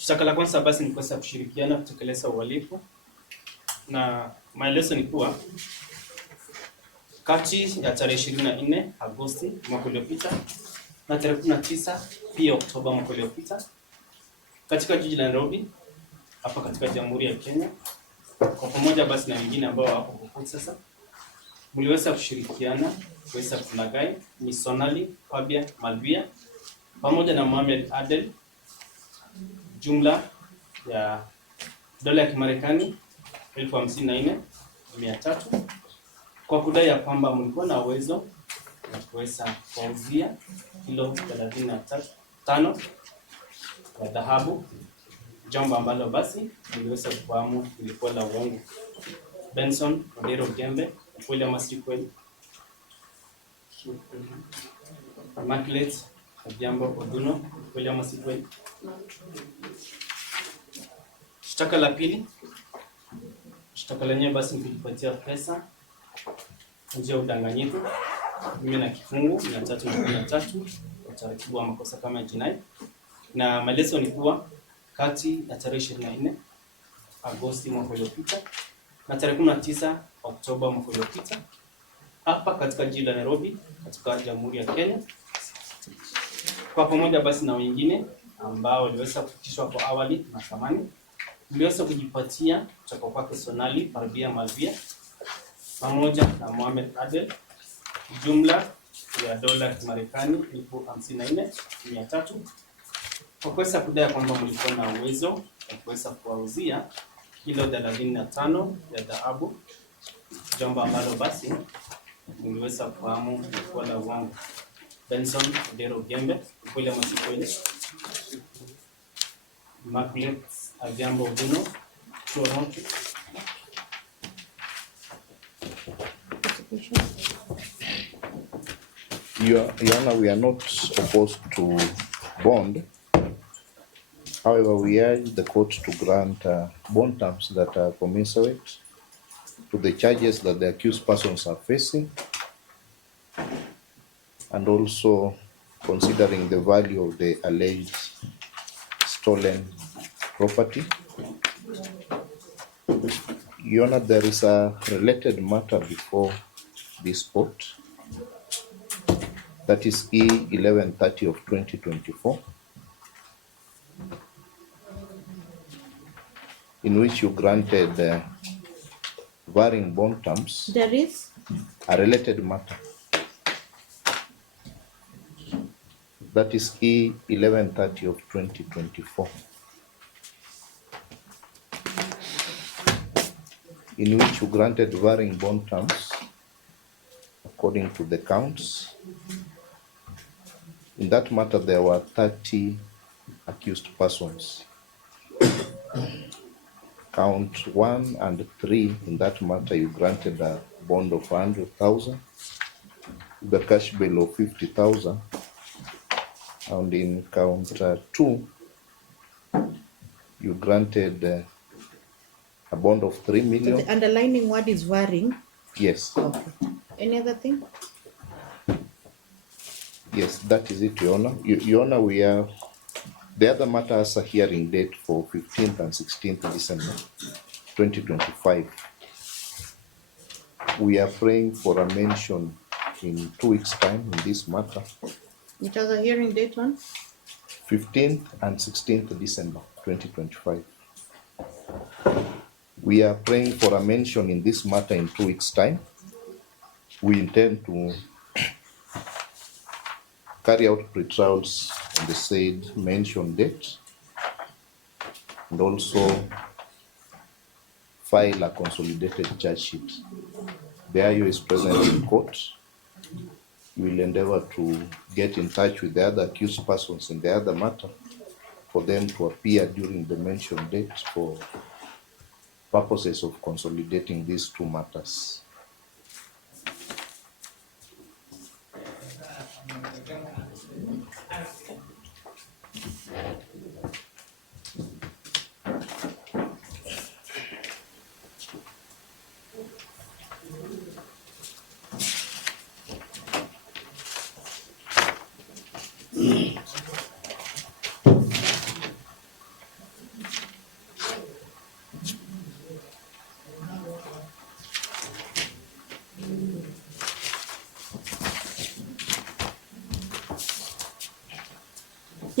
Shtaka la kwanza basi ni kosa kushirikiana kutekeleza uhalifu, na maelezo ni kuwa kati ya tarehe 24 Agosti mwaka uliopita na tarehe 19 pia Oktoba mwaka uliopita katika jiji la Nairobi hapa katika Jamhuri ya Kenya, kwa pamoja basi na wengine ambao hapo kwa sasa, mliweza kushirikiana kuweza kulaghai Misonali Fabia Malvia pamoja na Mohamed Adel jumla ya dola ya Kimarekani 54,300 kwa kudai ya kwamba mlikuwa na uwezo wa kuweza kuuzia kilo 35 ya dhahabu, jambo ambalo basi niliweza kufahamu ilikuwa la uongo. Benson, Ogembe, William Asikweli, Emmaculate, Adhiambo, William Asikweli. Shtaka la pili, shtaka lenyewe basi ni kujipatia pesa njia ya udanganyifu mimi na kifungu 313 kwa taratibu wa makosa kama jinai, na maelezo ni kuwa kati ya tarehe 24 Agosti mwaka uliopita na tarehe 19 Oktoba mwaka uliopita hapa katika jiji la Nairobi katika Jamhuri ya Kenya, kwa pamoja basi na wengine ambao waliweza kufikishwa kwa awali mahakamani, mliweza kujipatia kutoka kwake Sonali Fabia Malvia pamoja na Mohamed Adel jumla ya dola ya Kimarekani 54,300 kwa kuweza kudai kwamba mlikuwa na uwezo wa kuweza kuwauzia kilo 35 ya dhahabu, jambo ambalo basi mliweza kufahamu ilikuwa la uongo. Benson, Ogembe, William Asikweli, Emmaculate, Adhiambo, Prosecution. Your Honor, we are not opposed to bond. However, we urge the court to grant bond terms that are commensurate to the charges that the accused persons are facing, and also considering the value of the alleged stolen property. Your Honor, there is a related matter before this court, that is E1130 of 2024, in which you granted varying bond terms. There is a related matter, that is E1130 of 2024, in which you granted varying bond terms according to the counts. In that matter, there were 30 accused persons. Count 1 and 3 in that matter, you granted a bond of 100,000, the cash bail of 50,000, and in count 2, you granted a bond of 3 million. So the underlining word is varying. Yes. Okay. Any other thing? Yes, that is it, Your Honor. Your Honor, we are, the other matter has a hearing date for 15th and 16th December 2025. We are praying for a mention in 2 weeks' time in this matter. It has a hearing date on 15th and 16th December 2025. We are praying for a mention in this matter in 2 weeks' time. We intend to carry out pre-trials on the said mentioned date, and also file a consolidated charge sheet. The IO is present in court. We will endeavor to get in touch with the other accused persons in the other matter for them to appear during the mentioned date for purposes of consolidating these two matters.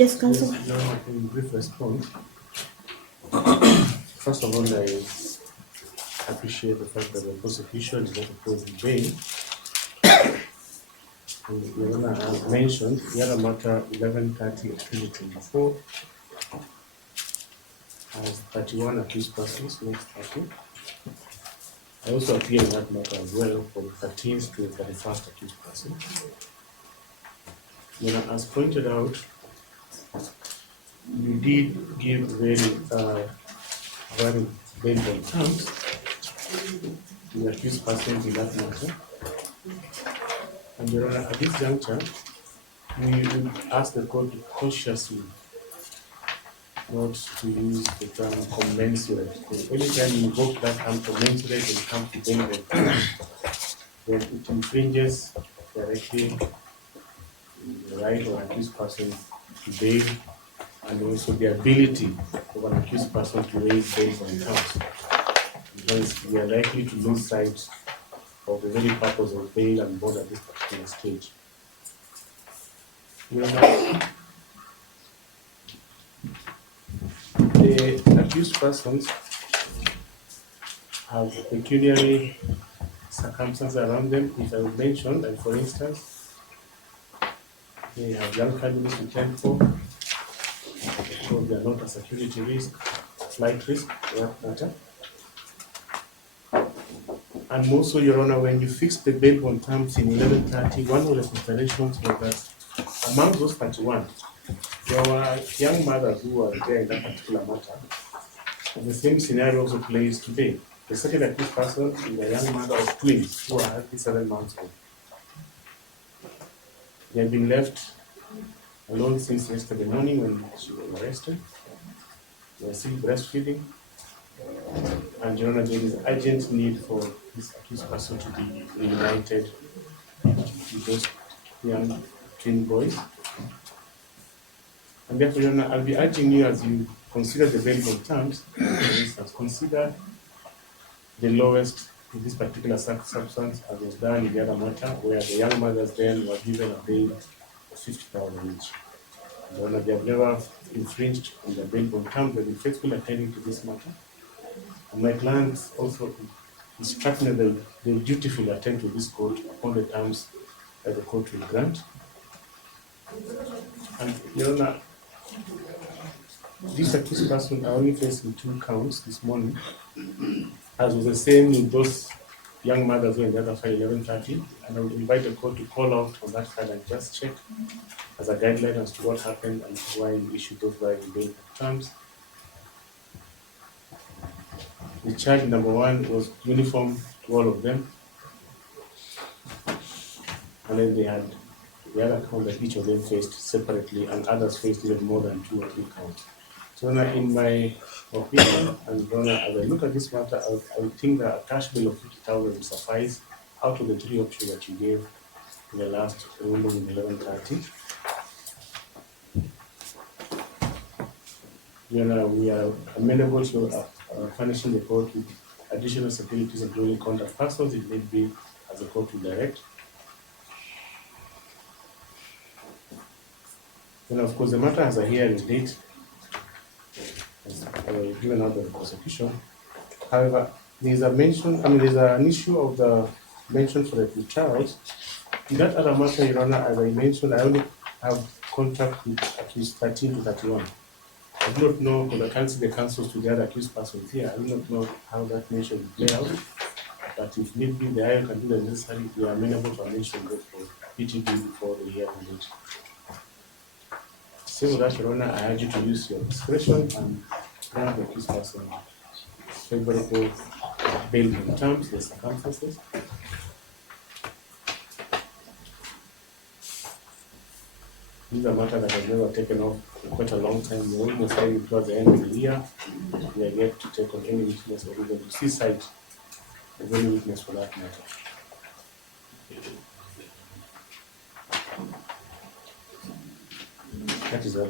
Yes, Counsel. Yes, now in brief response. First of all, I appreciate the fact that the prosecution is not opposing bail. And Your Honor, as mentioned, the other matter 1130 of 2024 has 31 accused persons, next 30. I also appear in that matter as well from 13th to 31st accused person. Your Honor, as pointed out, you did give very valuable terms to the accused persons in that matter. And Your Honor, at this juncture, we would ask the court to cautiously not to use the term commensurate. Because anytime you invoke that term commensurate and come to bail, then it infringes directly the right of an accused person to bail and also the ability of an accused person to raise bail on terms. Because we are likely to lose sight of the very purpose of bail and bond at this particular stage. Your Honor, the accused persons have peculiar circumstances around them, which I will mention, like for instance, they have young families to tend for, so they are not a security risk, flight risk, for that matter. And also, Your Honor, when you fix the bail bond terms in 1130, one of the considerations was that among those 31, there were young mothers who were there in that particular matter. And the same scenario also plays today. The second accused person is a young mother of twins who are 7 months old. They have been left alone since yesterday morning when she was arrested. They are still breastfeeding. And Your Honor, there is urgent need for this accused person to be reunited with those young twin boys. And therefore, Your Honor, I'll be urging you as you consider the bail bond terms, for instance, consider the lowest in this particular substance as was done in the other matter, where the young mothers then were given a bail of 50,000 each. Your Honor, they have never infringed on the bail bond terms. They've been faithfully attending to this matter. And my clients also instruct me that they dutifully attend to this court upon the terms that the court will grant. And Your Honor, this accused person are only facing 2 counts this morning, as was the same with those young mothers who were in the other file 1130. And I would invite the court to call out on that file and just check as a guideline as to what happened and why you issued those bail terms. The charge number 1 was uniform to all of them. And then they had the other count that each of them faced separately, and others faced even more than 2 or 3 counts. So now, in my opinion, and Your Honor, as I look at this matter, I would think that a cash bill of 50,000 will suffice out of the 3 options that you gave in the last ruling in 1130. Your Honor, we are amenable to furnishing the court with additional securities, including contact persons, it may be as the court will direct. And of course, the matter has a hearing date, as given out by the prosecution. However, there's a mention, there's an issue of the mention for the 2 trials. In that other matter, Your Honor, as I mentioned, I only have contact with accused 13 to 31. I do not know, because I can't see the counsels to the other accused persons here. I do not know how that mention will play out. But if need be, the IO can do the necessary. We are amenable to a mention for PTB before the hearing date. Same with that, Your Honor, I urge you to use your discretion and grant the accused person favorable bail in terms, the circumstances. This is a matter that has never taken off for quite a long time. We're almost heading towards the end of the year. We are yet to take on any witness or even to see sight of any witness for that matter. That is all.